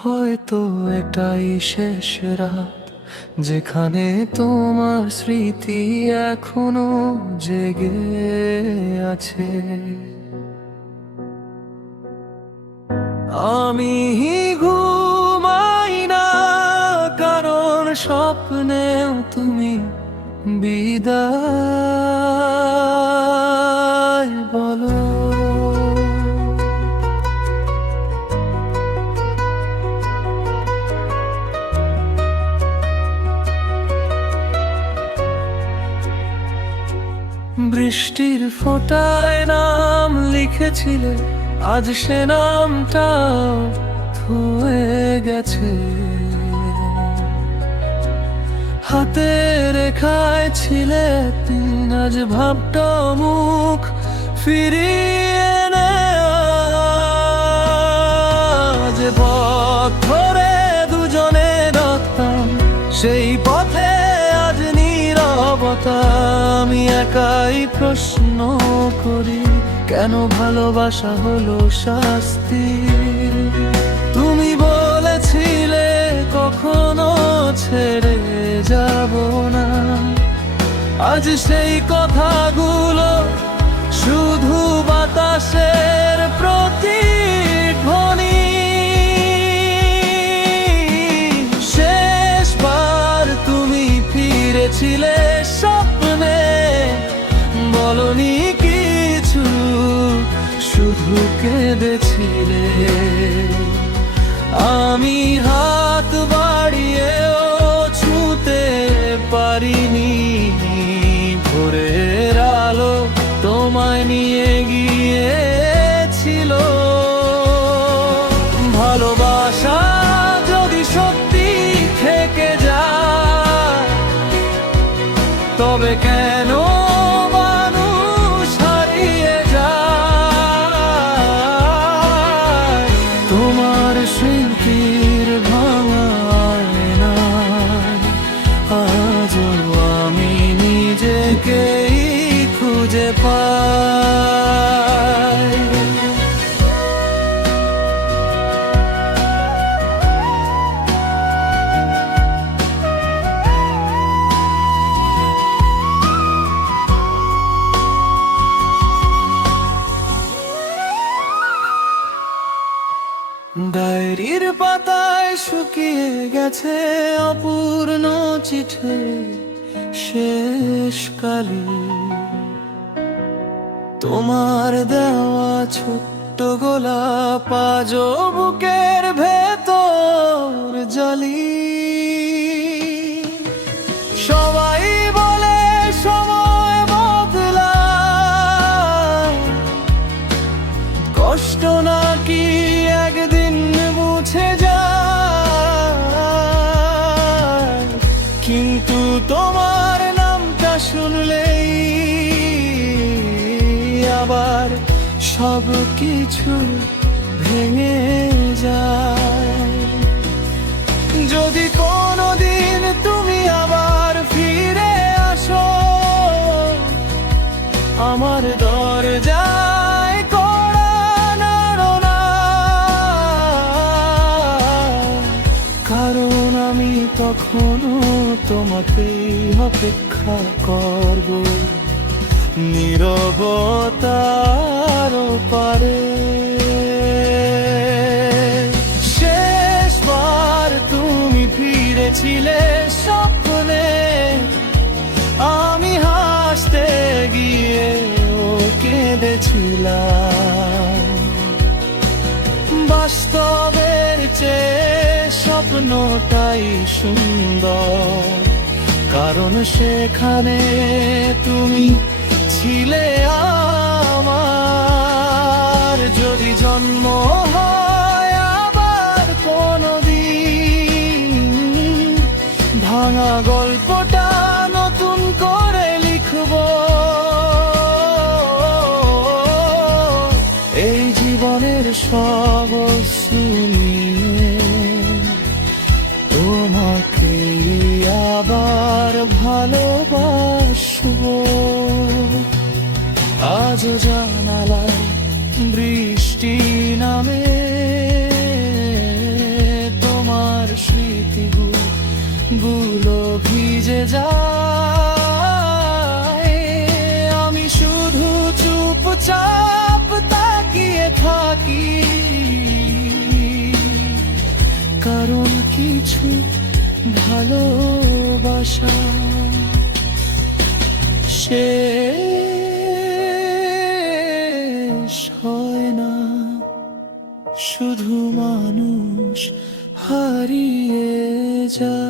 হয়তো এটাই শেষ রাত, যেখানে তোমার স্মৃতি এখনো জেগে আছে। আমি ঘুমাই না, কারণ স্বপ্নেও তুমি বিদায় বলো। বৃষ্টির ফোঁটায় নাম লিখেছিলে, আজ সে নামটাও ধুয়ে গেছে। হাতে রেখায় ছিলে দিন, আজ ভাবটা মুখ ফিরিয়ে নেয়। যে পথ ধরে দুজনে রাখতাম, সেই পথে আজ নীরবতা। আমি একাই প্রশ্ন করি, কেন ভালোবাসা হলো শাস্তি? তুমি বলেছিলে কখনো ছেড়ে যাব না, আজ সেই কথাগুলো শুধু বাতাসের প্রতিধ্বনি। শেষবার তুমি ফিরেছিলে স্বপ্নে, বলনি কিছু, শুধু কেঁদেছিলে। আমি হাত বাড়িয়েও ছুঁতে পারিনি, ভোরের আলো তোমায় নিয়ে গিয়েছিল। ভালোবাসা যদি সত্যি থেকে যায়, তবে কেন মানুষ হারিয়ে যায়? তোমার স্মৃতির ভাঙা আয়নায় আজও আমি নিজেকেই খুঁজে পাই। ডায়েরির পাতায় শুকিয়ে গেছে অপূর্ণ চিঠি শেষ কালি। তোমার দেওয়া ছোট্ট গোলাপ আজও বুকের ভেতর জ্বালি। সবাই বলে সময় বদলায়, কষ্ট নাকি একদিন মুছে যায়। কিন্তু তোমার নামটা শুনলেই আবার সব কিছু ভেঙে যায়। যদি কোনোদিন তুমি আবার ফিরে আসো, আমার দরজায় কড়া নাড়ো না, কারণ আমি তখনও তোমাকেই অপেক্ষা করব, নীরবতার পারে। শেষবার তুমি ফিরেছিলে স্বপ্নে, আমি হাসতে গিয়ে কেঁদেছিলাম। বাস্তবের চেয়ে স্বপ্নটাই সুন্দর, কারণ সেখানে তুমি ছিলে আমার। যদি জন্ম হয় আবার কোনোদিন, ভাঙা গল্পটা নতুন করে লিখব। এই জীবনের সব শুনিয়ে তোমাকে আবার ভালোবাসবো। আজ জানালায় বৃষ্টি নামে, ভালোবাসা শেষ হয় না, শুধু মানুষ হারিয়ে যায়।